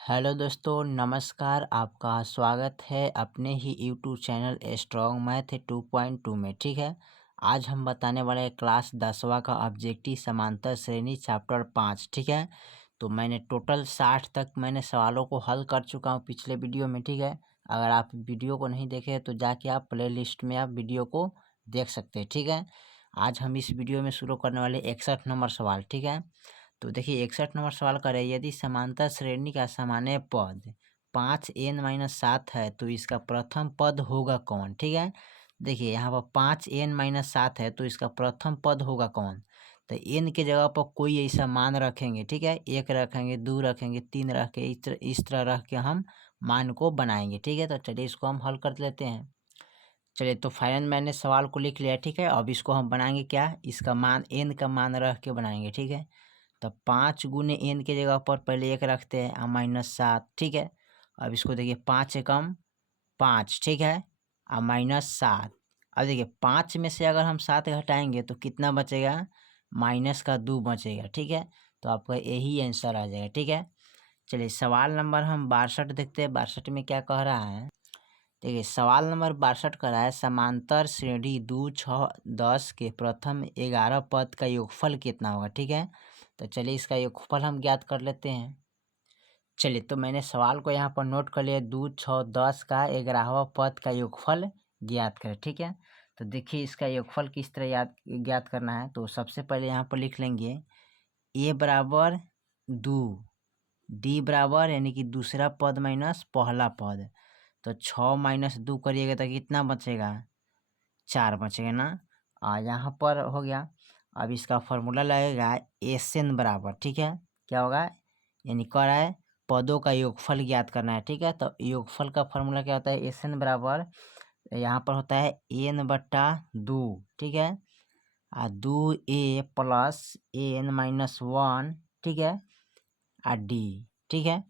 Hello दोस्तों, नमस्कार। आपका स्वागत है अपने ही यूट्यूब चैनल स्ट्रॉन्ग मैथ 2.2 में। ठीक है, आज हम बताने वाले हैं क्लास 10वां का ऑब्जेक्टिव समांतर श्रेणी चैप्टर 5। ठीक है, तो मैंने टोटल 60 तक मैंने सवालों को हल कर चुका हूँ पिछले वीडियो में। ठीक है, अगर आप वीडियो को नहीं देखे तो जाके आप प्ले लिस्ट में आप वीडियो को देख सकते हैं। ठीक है, आज हम इस वीडियो में शुरू करने वाले 61 नंबर सवाल। ठीक है, तो देखिए 61 नंबर सवाल करें, यदि समांतर श्रेणी का सामान्य पद 5n-7 है तो इसका प्रथम पद होगा कौन। ठीक है, देखिए यहाँ पर 5n-7 है तो इसका प्रथम पद होगा कौन। तो n के जगह पर कोई ऐसा मान रखेंगे। ठीक है, 1 रखेंगे, 2 रखेंगे, 3 रख के इस तरह रख के हम मान को बनाएंगे। ठीक है, तो चलिए इसको हम हल कर लेते हैं। चलिए, तो फाइनल मैंने सवाल को लिख लिया। ठीक है, अब इसको हम बनाएंगे क्या, इसका मान n का मान रख के बनाएंगे। ठीक है, तो 5 गुने n के जगह पर पहले 1 रखते हैं -7। ठीक है, अब इसको देखिए 5 एकम 5। ठीक है, -7। अब देखिए 5 में से अगर हम 7 घटाएंगे तो कितना बचेगा, -2 बचेगा। ठीक है, तो आपका यही आंसर आ जाएगा। ठीक है, चलिए सवाल नंबर हम 62 देखते हैं। 62 में क्या कह रहा है, देखिए सवाल नंबर 62 का है समांतर श्रेणी 2, 6, 10 के प्रथम 11 पद का योगफल कितना होगा। ठीक है, तो चलिए इसका योगफल हम ज्ञात कर लेते हैं। चलिए, तो मैंने सवाल को यहाँ पर नोट कर लिया, 2, 6, 10 का 11वां पद का योगफल ज्ञात करें। ठीक है, तो देखिए इसका योगफल किस तरह ज्ञात करना है। तो सबसे पहले यहाँ पर लिख लेंगे a बराबर 2, d बराबर यानी कि दूसरा पद माइनस पहला पद। तो 6 - 2 करिएगा तो कितना बचेगा, 4 बचेगा ना। यहाँ पर हो गया। अब इसका फॉर्मूला लगेगा SN बराबर। ठीक है, क्या होगा, यानी कह रहा है पदों का योगफल ज्ञात करना है। ठीक है, तो योगफल का फॉर्मूला क्या होता है, SN बराबर यहाँ पर होता है n/2। ठीक है, 2a प्लस n-1। ठीक है, d। ठीक है,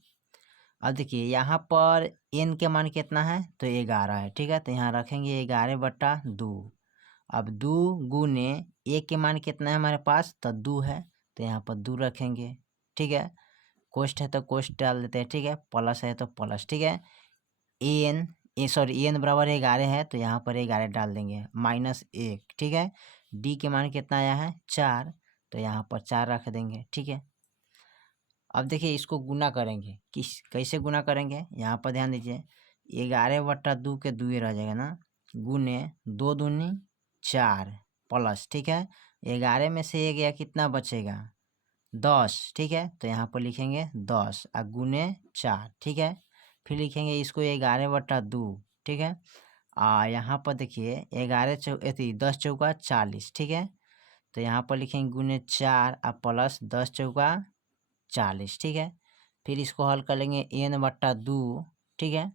अब देखिए यहाँ पर n के मान कितना है, तो 11 है। ठीक है, तो यहाँ रखेंगे 11/2। अब 2 गुने a के मान कितना है हमारे पास, तो 2 है, तो यहाँ पर 2 रखेंगे। ठीक है, कोष्ट है तो कोष्ट डाल देते हैं। ठीक है, प्लस है तो प्लस। ठीक है, n बराबर 11 है तो यहाँ पर 11 डाल देंगे, -1। ठीक है, d के मान कितना आया है, 4, तो यहाँ पर 4 रख देंगे। ठीक है, अब देखिए इसको गुना करेंगे, कैसे गुना करेंगे, यहाँ पर ध्यान दीजिए, 11/2 के 2 रह जाएगा ना, गुने 2 दूनी 4 प्लस। ठीक है, 11 में से 1 गया, कितना बचेगा, 10। ठीक है, तो यहाँ पर लिखेंगे 10 और गुने 4। ठीक है, फिर लिखेंगे इसको 11/2। ठीक है, यहाँ पर देखिए 10 चौका 40। ठीक है, तो यहाँ पर लिखेंगे गुने 4 और प्लस 10 चौका 40। ठीक है, फिर इसको हल कर लेंगे n/2। ठीक है,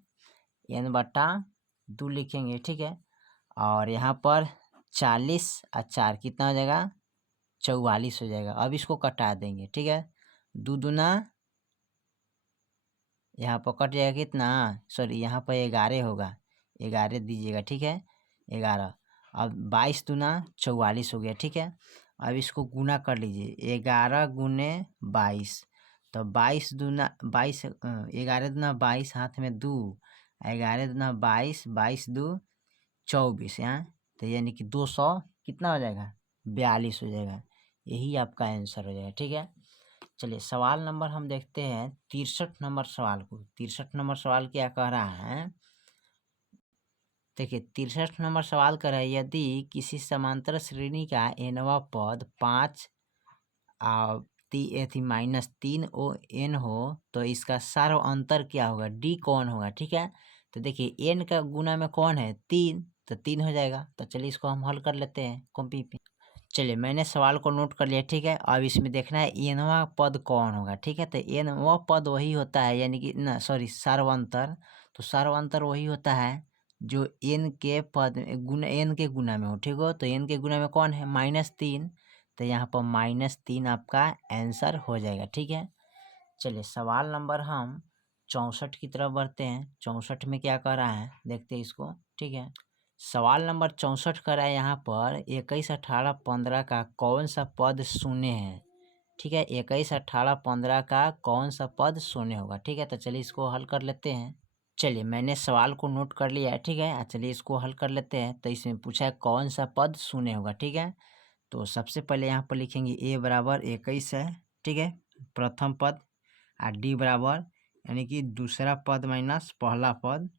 n/2 लिखेंगे। ठीक है, और यहाँ पर 40 और 4 कितना हो जाएगा, 44 हो जाएगा। अब इसको कटा देंगे। ठीक है, 2 दूना यहाँ पर कट जाएगा कितना, सॉरी यहाँ पर 11 होगा, 11 दीजिएगा। ठीक है, 11। अब 22 दूना 44 हो गया। ठीक है, अब इसको गुना कर लीजिए, 11 गुने 22, तो 22 दूना 22, 11 दूना 22, हाथ में 2, 11 दूना 22, 22 2 24, यहाँ तो यानी कि 200 कितना हो जाएगा, 42 हो जाएगा। यही आपका आंसर हो जाएगा। ठीक है, चलिए सवाल नंबर हम देखते हैं 63 नंबर सवाल को। 63 नंबर सवाल क्या कह रहा है, देखिए 63 नंबर सवाल कर रहा है, यदि किसी समांतर श्रेणी का nवां पद 5 -3 ओ n हो तो इसका सार्व अंतर क्या होगा, d कौन होगा। ठीक है, तो देखिए n का गुना में कौन है, 3, तो 3 हो जाएगा। तो चलिए इसको हम हल कर लेते हैं कॉपी पे। चलिए मैंने सवाल को नोट कर लिया। ठीक है, अब इसमें देखना है nवां पद कौन होगा। ठीक है, तो nवां पद वही होता है, यानी कि ना सॉरी सार्वंतर, तो सार्वंतर वही होता है जो n के पद गुना n के गुना में हो। ठीक हो, तो n के गुना में कौन है, -3, तो यहाँ पर -3 आपका आंसर हो जाएगा। ठीक है, चलिए सवाल नंबर हम 64 की तरफ बढ़ते हैं। 64 में क्या कह रहा है, देखते हैं इसको। ठीक है, सवाल नंबर 64 कर रहा है यहाँ पर 21, 18, 15 का कौन सा पद शून्य है। ठीक है। 21, 18, 15 का कौन सा पद शून्य होगा, ठीक है। तो चलिए इसको हल कर लेते हैं। चलिए मैंने सवाल को नोट कर लिया है, ठीक है। चलिए इसको हल कर लेते हैं। तो इसमें पूछा है कौन सा पद शून्य होगा, ठीक है। तो सबसे पहले यहाँ पर लिखेंगे a बराबर 21 है, ठीक है, प्रथम पद। और d बराबर यानी कि दूसरा पद माइनस पहला पद।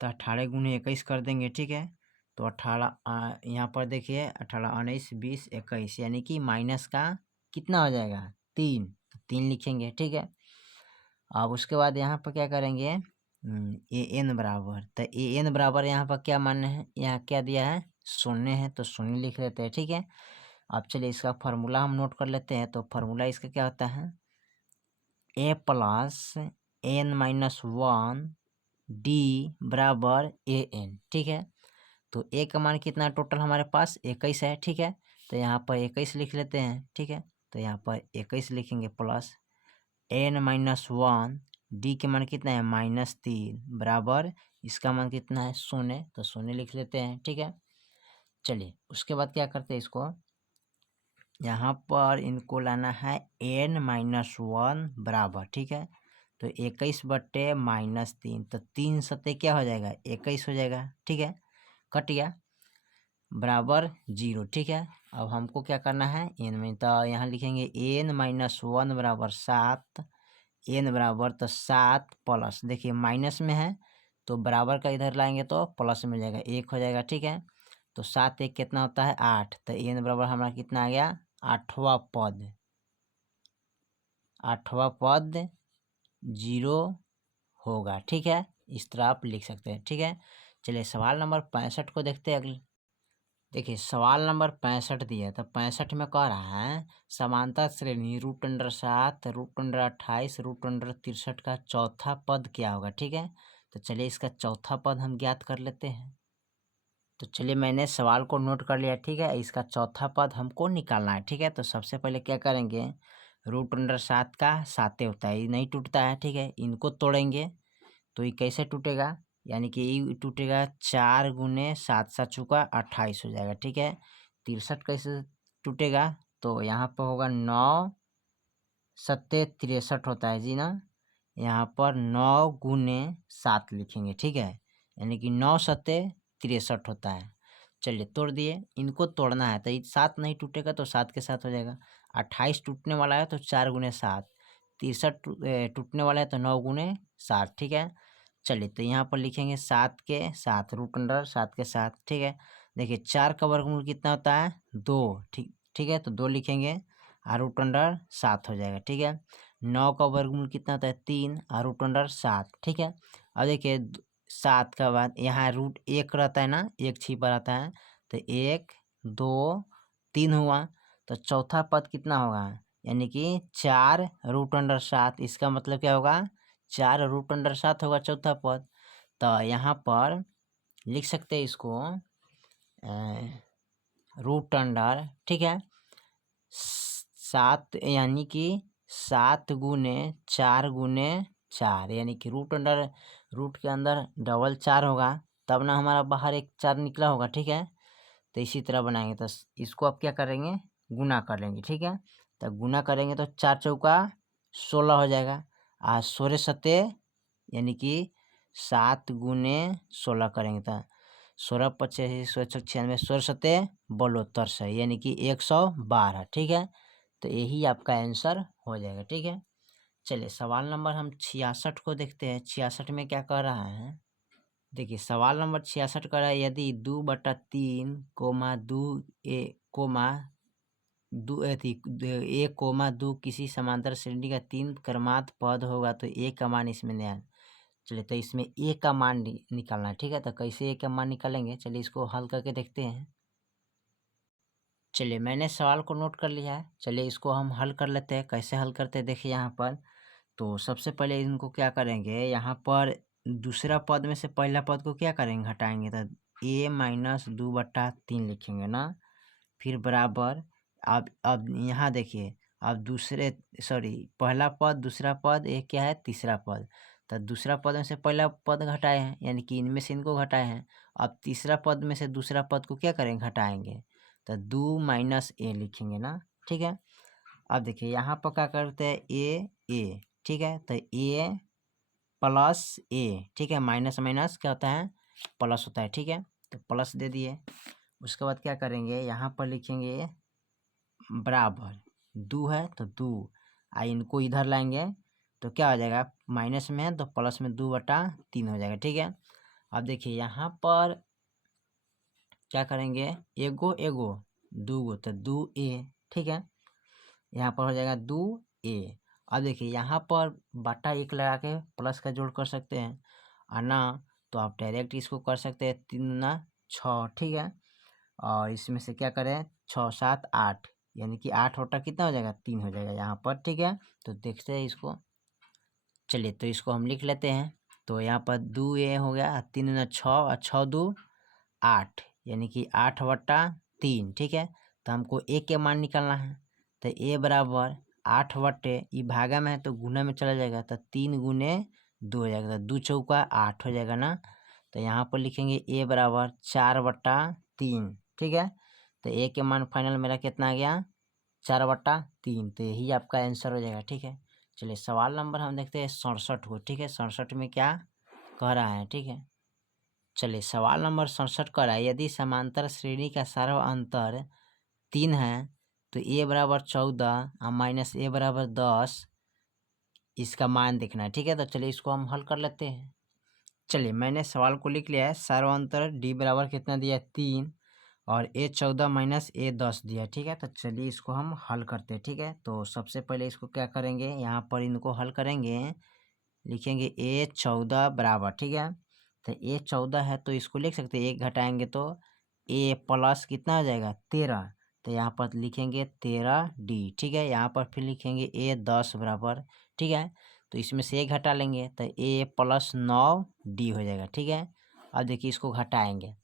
तो 18 गुने 21 कर देंगे, ठीक है। तो 18 यहाँ पर देखिए 18, 19, 20, 21 यानी कि माइनस का कितना हो जाएगा 3, तो 3 लिखेंगे, ठीक है। अब उसके बाद यहाँ पर क्या करेंगे, ए एन बराबर, तो ए एन बराबर यहाँ पर क्या मान है, यहाँ क्या दिया है शून्य है, तो शून्य लिख लेते हैं, ठीक है। अब चलिए इसका फार्मूला हम नोट कर लेते हैं। तो फार्मूला इसका क्या होता है, ए प्लस एन माइनस 1 डी बराबर ए एन, ठीक है। तो ए का मान कितना टोटल हमारे पास 21 है, ठीक है। तो यहाँ पर 21 लिख लेते हैं, ठीक है। तो यहाँ पर 21 लिखेंगे प्लस एन माइनस 1 डी के मान कितना है -3 बराबर इसका मान कितना है शून्य, तो शून्य लिख लेते हैं, ठीक है। चलिए उसके बाद क्या करते हैं, इसको यहाँ पर इनको लाना है एन माइनस 1 बराबर, ठीक है। तो 21 बट्टे -3, तो 3 सत्ते क्या हो जाएगा 21 हो जाएगा, ठीक है, कट गया बराबर 0, ठीक है। अब हमको क्या करना है एन में, तो यहाँ लिखेंगे एन माइनस 1 बराबर 7, एन बराबर तो 7 प्लस, देखिए माइनस में है तो बराबर का इधर लाएंगे तो प्लस में जाएगा 1 हो जाएगा, ठीक है। तो 7 1 कितना होता है 8, तो एन बराबर हमारा कितना आ गया 8वां पद, 8वां पद 0 होगा, ठीक है। इस तरह आप लिख सकते हैं, ठीक है। चलिए सवाल नंबर 65 को देखते हैं अगले। देखिए सवाल नंबर 65 दिया है, तो 65 में कह रहा है समांतर श्रेणी √7, √28, √63 का चौथा पद क्या होगा, ठीक है। तो चलिए इसका चौथा पद हम ज्ञात कर लेते हैं। तो चलिए मैंने सवाल को नोट कर लिया, ठीक है। इसका चौथा पद हमको निकालना है, ठीक है। तो सबसे पहले क्या करेंगे, √7 का 7 होता है, ये नहीं टूटता है, ठीक है। इनको तोड़ेंगे तो ये कैसे टूटेगा, यानी कि ये टूटेगा 4 गुने 7 7 चुका 28 हो जाएगा, ठीक है। 63 कैसे टूटेगा, तो यहाँ पर होगा 9 सत्ते 63 होता है जी ना, यहाँ पर 9 गुने 7 लिखेंगे, ठीक है, यानी कि 9 सत्ते 63 होता है। चलिए तोड़ दिए, इनको तोड़ना है तो ये 7 नहीं टूटेगा तो 7 के साथ हो जाएगा। 28 टूटने वाला है तो 4 गुने 7, 63 टूटने वाला है तो 9 गुने 7, ठीक है। चलिए तो यहाँ पर लिखेंगे 7 के साथ, √7 के साथ, ठीक है। देखिए 4 का वर्गमूल कितना होता है 2, ठीक ठीक है, तो 2 लिखेंगे और √7 हो जाएगा, ठीक है। 9 का वर्गमूल कितना होता है 3 और √7, ठीक है। अब देखिए 7 का बाद यहाँ √1 रहता है ना, 1 छिपा रहता है, तो 1 2 3 हुआ, तो चौथा पद कितना होगा, यानी कि 4 √7, इसका मतलब क्या होगा 4 √7 होगा चौथा पद। तो यहाँ पर लिख सकते हैं इसको √, ठीक है, 7 यानी कि 7 गुने 4 गुने 4, यानी कि रूट के अंदर डबल 4 होगा, तब ना हमारा बाहर एक 4 निकला होगा, ठीक है। तो इसी तरह बनाएंगे, तो इसको अब क्या करेंगे गुना कर लेंगे, ठीक है। तो गुना करेंगे तो 4 चौका 16 हो जाएगा, और 16 सत्ते यानी कि 7 गुने 16 करेंगे तो 16 25 16 96 16 सत्ते 72 से, यानी कि 112, ठीक है। तो यही आपका आंसर हो जाएगा, ठीक है। चलिए सवाल नंबर हम 66 को देखते हैं। 66 में क्या कह रहा है, देखिए सवाल नंबर 66 कह रहा है यदि 2/3 कोमा 2 ए कोमा 2 1, 2 किसी समांतर श्रेणी का 3 क्रमांक पद होगा तो ए का मान इसमें नया। चलिए तो इसमें ए का मान निकालना है, ठीक है। तो कैसे ए का मान निकालेंगे, चलिए इसको हल करके देखते हैं। चलिए मैंने सवाल को नोट कर लिया है, चलिए इसको हम हल कर लेते हैं। कैसे हल करते हैं देखिए यहाँ पर, तो सबसे पहले इनको क्या करेंगे, यहाँ पर दूसरा पद में से पहला पद को क्या करेंगे घटाएंगे, तो a - 2/3 लिखेंगे ना, फिर बराबर। अब यहाँ देखिए, अब दूसरे सॉरी पहला पद दूसरा पद एक क्या है तीसरा पद, तो दूसरा पद में से पहला पद घटाए हैं, यानी कि इनमें से इनको घटाए हैं। अब तीसरा पद में से दूसरा पद को क्या करेंगे घटाएंगे, तो 2 - a लिखेंगे ना, ठीक है। अब देखिए यहाँ पर क्या करते हैं ए, ठीक है, तो ए प्लस ए, ठीक है, माइनस माइनस क्या होता है, प्लस होता है, ठीक है, तो प्लस दे दिए। उसके बाद क्या करेंगे, यहाँ पर लिखेंगे बराबर, दो है तो दो, इनको इधर लाएंगे तो क्या हो जाएगा, माइनस में है तो प्लस में 2/3 हो जाएगा, ठीक है। अब देखिए यहाँ पर क्या करेंगे, एगो एगो दूगो तो 2a, ठीक है, यहाँ पर हो जाएगा 2a। अब देखिए यहाँ पर बटा 1 लगा के प्लस का जोड़ कर सकते हैं, और ना तो आप डायरेक्ट इसको कर सकते हैं 3 × 6, ठीक है, और इसमें से क्या करें 6 7 8, यानी कि 8 बटा कितना हो जाएगा, 3 हो जाएगा यहाँ पर, ठीक है। तो देखते हैं इसको, चलिए तो इसको हम लिख लेते हैं। तो यहाँ पर 2a हो गया, 3 × 6 और 6 2 8, यानी कि 8/3, ठीक है। तो हमको ए के मान निकालना है, तो ए बराबर 8 बटे, ये भागा में है तो गुना में चला जाएगा, तो 3 × 2 हो जाएगा, तो 2 चौका 8 हो जाएगा ना। तो यहाँ पर लिखेंगे ए बराबर 4/3, ठीक है। तो ए के मान फाइनल मेरा कितना आ गया, 4/3, तो यही आपका आंसर हो जाएगा, ठीक है। चलिए सवाल नंबर हम देखते हैं 67 को, ठीक है, 67 में क्या कह रहा है, ठीक है। चलिए सवाल नंबर 67 कह रहा है, यदि समांतर श्रेणी का सारा अंतर 3 है तो ए बराबर 14 और माइनस ए बराबर 10, इसका मान देखना है, ठीक है। तो चलिए इसको हम हल कर लेते हैं। चलिए मैंने सवाल को लिख लिया है, सारा अंतर डी बराबर कितना दिया है, 3, और ए 14 माइनस ए 10 दिया है, ठीक है। तो चलिए इसको हम हल करते हैं, ठीक है। तो सबसे पहले इसको क्या करेंगे, यहाँ पर इनको हल करेंगे, लिखेंगे ए 14 बराबर, ठीक है। तो ए 14 है तो इसको लिख सकते हैं, 1 घटाएंगे तो ए प्लस कितना हो जाएगा, 13, तो यहाँ पर लिखेंगे 13d, ठीक है। यहाँ पर फिर लिखेंगे ए 10 बराबर, ठीक है। तो इसमें से 1 घटा लेंगे तो ए प्लस 9d हो जाएगा, ठीक है। अब देखिए इसको घटाएंगे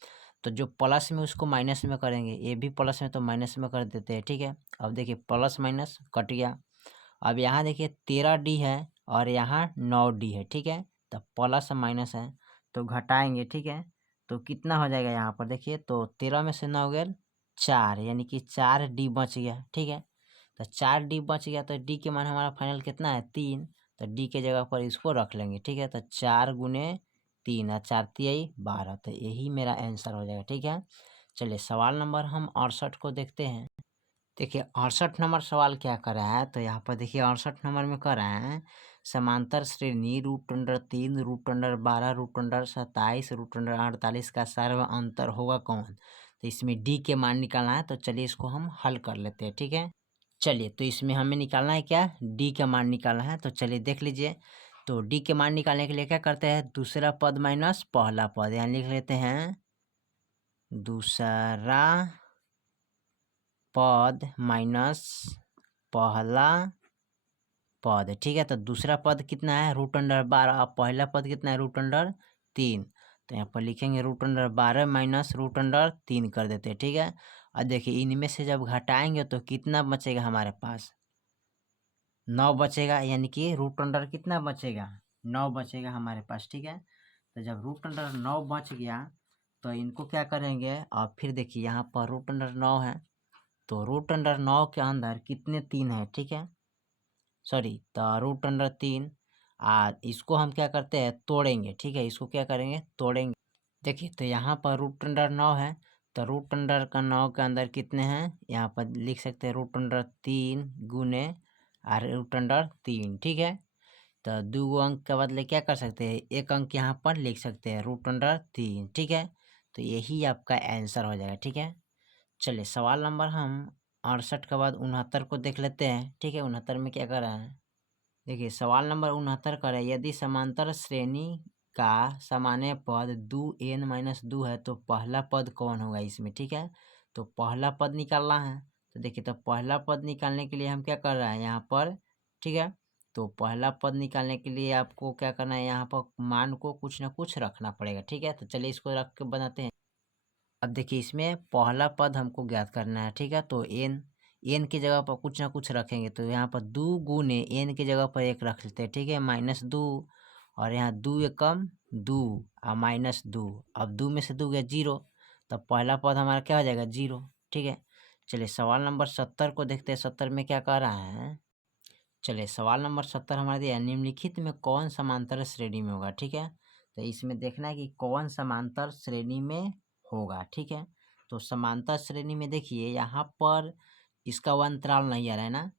तो जो प्लस में उसको माइनस में करेंगे, ए भी प्लस में तो माइनस में कर देते हैं, ठीक है। अब देखिए प्लस माइनस कट गया। अब यहाँ देखिए 13d है और यहाँ 9d है, ठीक है। तो प्लस माइनस है तो घटाएंगे, ठीक है। तो कितना हो जाएगा यहाँ पर देखिए, तो 13 में से 9 गया 4, यानी कि 4d बच गया, ठीक है। तो 4d बच गया तो d के मान हमारा फाइनल कितना है, 3, तो d के जगह पर इसको रख लेंगे, ठीक है। तो 4 × 3 और 4 × 12, तो यही मेरा आंसर हो जाएगा, ठीक है। चलिए सवाल नंबर हम 68 को देखते हैं। देखिए 68 नंबर सवाल क्या कर रहा है, तो यहाँ पर देखिए 68 नंबर में कर रहा है, समांतर श्रेणी √3, √12, √27, √48 का सर्व अंतर होगा कौन। तो इसमें डी के मान निकालना है, तो चलिए इसको हम हल कर लेते हैं, ठीक है। चलिए तो इसमें हमें निकालना है क्या, डी का मान निकालना है, तो चलिए देख लीजिए। तो डी के मान निकालने के लिए क्या करते हैं, दूसरा पद माइनस पहला पद, यहाँ लिख लेते हैं दूसरा पद माइनस पहला पद, ठीक है। तो दूसरा पद कितना है, √12, और पहला पद कितना है, √3, तो यहाँ पर लिखेंगे √12 माइनस √3 कर देते हैं, ठीक है। और देखिए इनमें से जब घटाएंगे तो कितना बचेगा हमारे पास, 9 बचेगा, यानी कि √12 कितना बचेगा, 9 बचेगा हमारे पास, ठीक है। तो जब √12 9 बच गया तो इनको क्या करेंगे, और फिर देखिए यहाँ पर √12 9 है, तो √9 के अंदर कितने 3 है, ठीक है, सॉरी, तो √3, इसको हम क्या करते हैं, तोड़ेंगे, ठीक है। इसको क्या करेंगे, तोड़ेंगे। देखिए तो यहाँ पर √9 है, तो √9 के अंदर कितने हैं, यहाँ पर लिख सकते हैं √3 गुने √3, ठीक है। तो 2 अंक के बदले क्या कर सकते हैं, 1 अंक यहाँ पर लिख सकते हैं √3, ठीक है। तो यही आपका आंसर हो जाएगा, ठीक है। चलिए सवाल नंबर हम 68 के बाद 69 को देख लेते हैं, ठीक है। 69 में क्या कर रहा है, देखिए सवाल नंबर 69 कर रहा है, यदि समांतर श्रेणी का सामान्य पद 2n-2 है तो पहला पद कौन होगा इसमें, ठीक है। तो पहला पद निकालना है, तो देखिए तो पहला पद निकालने के लिए हम क्या कर रहे हैं यहाँ पर, ठीक है। तो पहला पद निकालने के लिए आपको क्या करना है, यहाँ पर मान को कुछ ना कुछ रखना पड़ेगा, ठीक है। तो चलिए इसको रख के बनाते हैं। अब देखिए इसमें पहला पद हमको ज्ञात करना है, ठीक है। तो एन की जगह पर कुछ ना कुछ रखेंगे, तो यहाँ पर 2 गुने एन की जगह पर 1 रख लेते हैं, ठीक है, -2, और यहाँ 2 एकम 2 और -2, अब 2 में से 2 गया 0, तब पहला पद हमारा क्या हो जाएगा, 0, ठीक है। चलिए सवाल नंबर 70 को देखते हैं। 70 में क्या कह रहा है? चलिए सवाल नंबर 70 हमारा दिया है, निम्नलिखित में कौन समांतर श्रेणी में होगा। ठीक है, तो इसमें देखना है कि कौन समांतर श्रेणी में होगा। ठीक है, तो समांतर श्रेणी में देखिए यहाँ पर इसका वो अंतराल नहीं आ रहा है ना।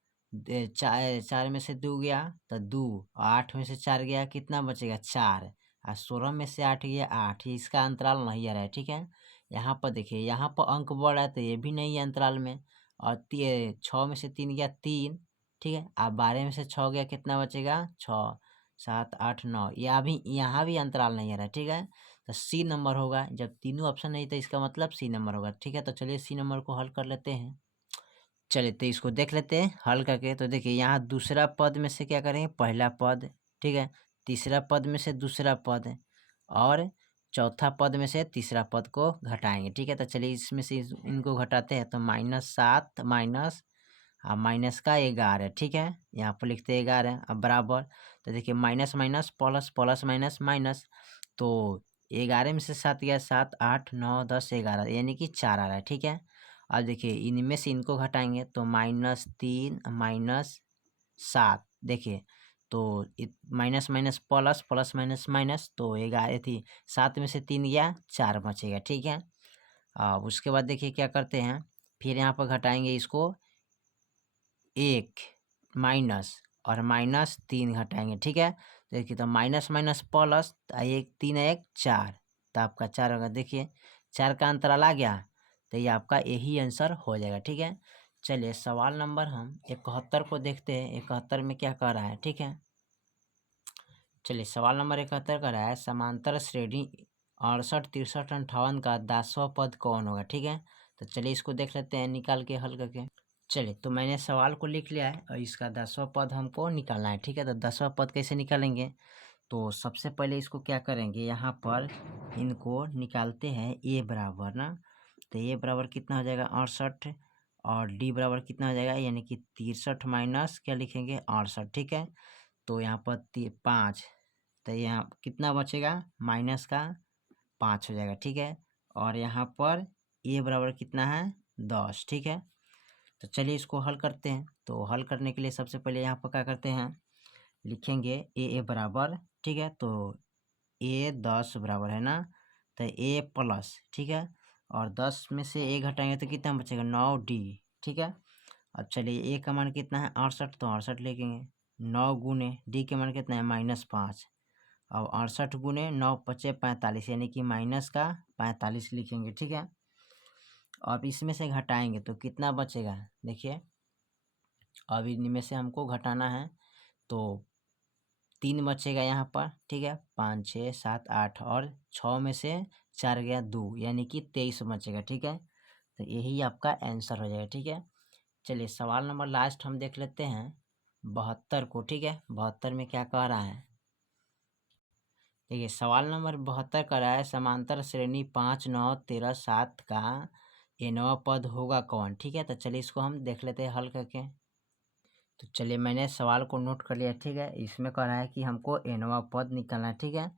चार में से 2 गया तो 2, 8 में से 4 गया, कितना बचेगा 4, और 16 में से 8 गया 8, इसका अंतराल नहीं आ रहा है। ठीक है, यहाँ पर देखिए यहाँ पर अंक बढ़ रहा है तो ये भी नहीं है अंतराल में, और 6 में से 3 गया 3। ठीक है, अब 12 में से 6 गया, कितना बचेगा 6, 7, 8, 9, यहाँ भी अंतराल नहीं आ रहा है। ठीक है, तो सी नंबर होगा। जब तीनों ऑप्शन नहीं तो इसका मतलब सी नंबर होगा। ठीक है, तो चलिए सी नंबर को हल कर लेते हैं। चलिए तो इसको देख लेते हैं हल करके। तो देखिए यहाँ दूसरा पद में से क्या करेंगे, पहला पद। ठीक है, तीसरा पद में से दूसरा पद, और चौथा पद में से तीसरा पद को घटाएंगे। ठीक है, तो चलिए इसमें से इनको घटाते हैं। तो -7 माइनस माइनस का 11। ठीक है, यहाँ पर लिखते हैं 11। अब बराबर, तो देखिए minus minus plus, plus minus minus, तो 11 में से 7 गया 7, 8, 9, 10, 11, यानी कि 4 आ रहा है। ठीक है, अब देखिए इनमें से इनको घटाएंगे तो -3 -7। देखिए तो minus minus plus, plus minus minus, तो 11 थी, 7 में से 3 गया 4 बचेगा। ठीक है, अब उसके बाद देखिए क्या करते हैं, फिर यहाँ पर घटाएंगे इसको 1 माइनस, और -3 घटाएंगे। ठीक है, देखिए तो माइनस माइनस प्लस, 1 3 1 4, तो आपका 4 होगा। देखिए 4 का अंतराल आ गया, तो ये आपका यही आंसर हो जाएगा। ठीक है, चलिए सवाल नंबर हम 71 को देखते हैं। 71 में क्या कह रहा है? ठीक है, चलिए सवाल नंबर 71 कर रहा है, समांतर श्रेणी 68 63 58 का 10वां पद कौन होगा। ठीक है, तो चलिए इसको देख लेते हैं निकाल के हल करके। चलिए तो मैंने सवाल को लिख लिया है और इसका 10वां पद हमको निकालना है। ठीक है, तो 10वां पद कैसे निकालेंगे? तो सबसे पहले इसको क्या करेंगे, यहाँ पर इनको निकालते हैं। ए बराबर ना, तो ए बराबर कितना हो जाएगा 68, और डी बराबर कितना हो जाएगा, यानी कि 63 माइनस क्या लिखेंगे 68। ठीक है, तो यहाँ पर 5, तो यहाँ कितना बचेगा, माइनस का 5 हो जाएगा। ठीक है, और यहाँ पर ए बराबर कितना है 10। ठीक है, तो चलिए इसको हल करते हैं। तो हल करने के लिए सबसे पहले यहाँ पर क्या करते हैं, लिखेंगे ए बराबर। ठीक है, तो ए 10 बराबर है ना, तो ए प्लस। ठीक है, और 10 में से ए घटाएंगे तो कितना बचेगा 9D। ठीक है, अब चलिए ए का मान कितना है 68, तो 68 लिखेंगे। 9 गुने डी के मान कितना है -5, अब 68 गुने 9 पचे 45, यानी कि माइनस का 45 लिखेंगे। ठीक है, अब इसमें से घटाएंगे तो कितना बचेगा, देखिए अब इनमें से हमको घटाना है, तो 3 बचेगा यहाँ पर। ठीक है, 5 6 7 8, और 6 में से 4 गया 2, यानी कि 23 बचेगा। ठीक है, तो यही आपका आंसर हो जाएगा। ठीक है, चलिए सवाल नंबर लास्ट हम देख लेते हैं 72 को। ठीक है, 72 में क्या कह रहा है, देखिए सवाल नंबर 72 कर रहा है, समांतर श्रेणी 5 9 13 7 का nवां पद होगा कौन। ठीक है, तो चलिए इसको हम देख लेते हैं हल करके। तो चलिए मैंने सवाल को नोट कर लिया। ठीक है, इसमें कह रहा है कि हमको nवां पद निकालना है। ठीक है,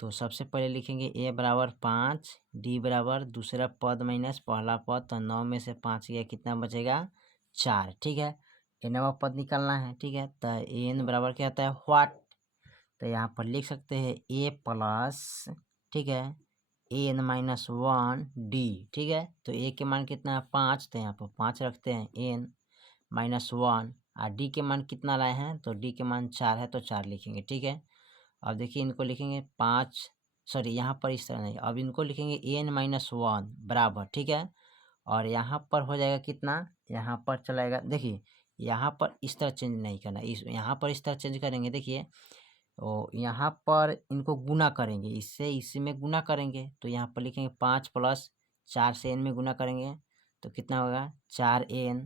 तो सबसे पहले लिखेंगे ए बराबर 5, डी बराबर दूसरा पद माइनस पहला पद, तो 9 में से 5 गया, कितना बचेगा 4। ठीक है, nवां पद निकालना है। ठीक है, तो एन बराबर क्या होता है व्हाट, तो यहाँ पर लिख सकते हैं ए प्लस, ठीक है, n-1 डी। ठीक है, तो ए के मान कितना है 5, तो यहाँ पर 5 रखते हैं, n-1, और डी के मान कितना लाए हैं, तो डी के मान 4 है, तो 4 लिखेंगे। ठीक है, अब देखिए इनको लिखेंगे 5, सॉरी यहाँ पर इस तरह नहीं, अब इनको लिखेंगे n-1 बराबर। ठीक है, और यहाँ पर हो जाएगा कितना, यहाँ पर चलाएगा, देखिए यहाँ पर इस तरह चेंज नहीं करना, यहाँ पर इस तरह चेंज करेंगे। देखिए तो यहाँ पर इनको गुना करेंगे, इससे इसी में गुना करेंगे, तो यहाँ पर लिखेंगे 5 प्लस 4 से n में गुना करेंगे तो कितना होगा 4n।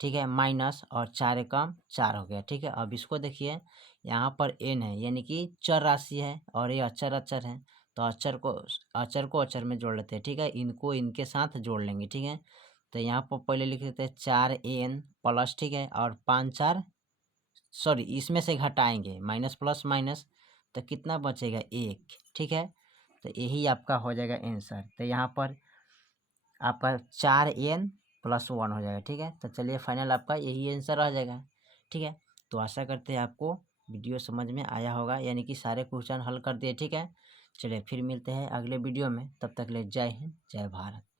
ठीक है, माइनस, और 4 एकम 4 हो गया। ठीक है, अब इसको देखिए यहाँ पर n है, यानी कि चर राशि है, और ये अचर अचर है, तो अचर को अचर में जोड़ लेते हैं। ठीक है, इनको इनके साथ जोड़ लेंगे। ठीक है, तो यहाँ पर पहले लिख देते हैं 4n प्लस, ठीक है, और 5 4, सॉरी इसमें से घटाएंगे माइनस प्लस माइनस, तो कितना बचेगा 1। ठीक है, तो यही आपका हो जाएगा आंसर। तो यहाँ पर आपका 4n +1 हो जाएगा। ठीक है, तो चलिए फाइनल आपका यही आंसर आ जाएगा। ठीक है, तो आशा करते हैं आपको वीडियो समझ में आया होगा, यानी कि सारे क्वेश्चन हल कर दिए। ठीक है, चलिए फिर मिलते हैं अगले वीडियो में, तब तक ले जय हिंद जय भारत।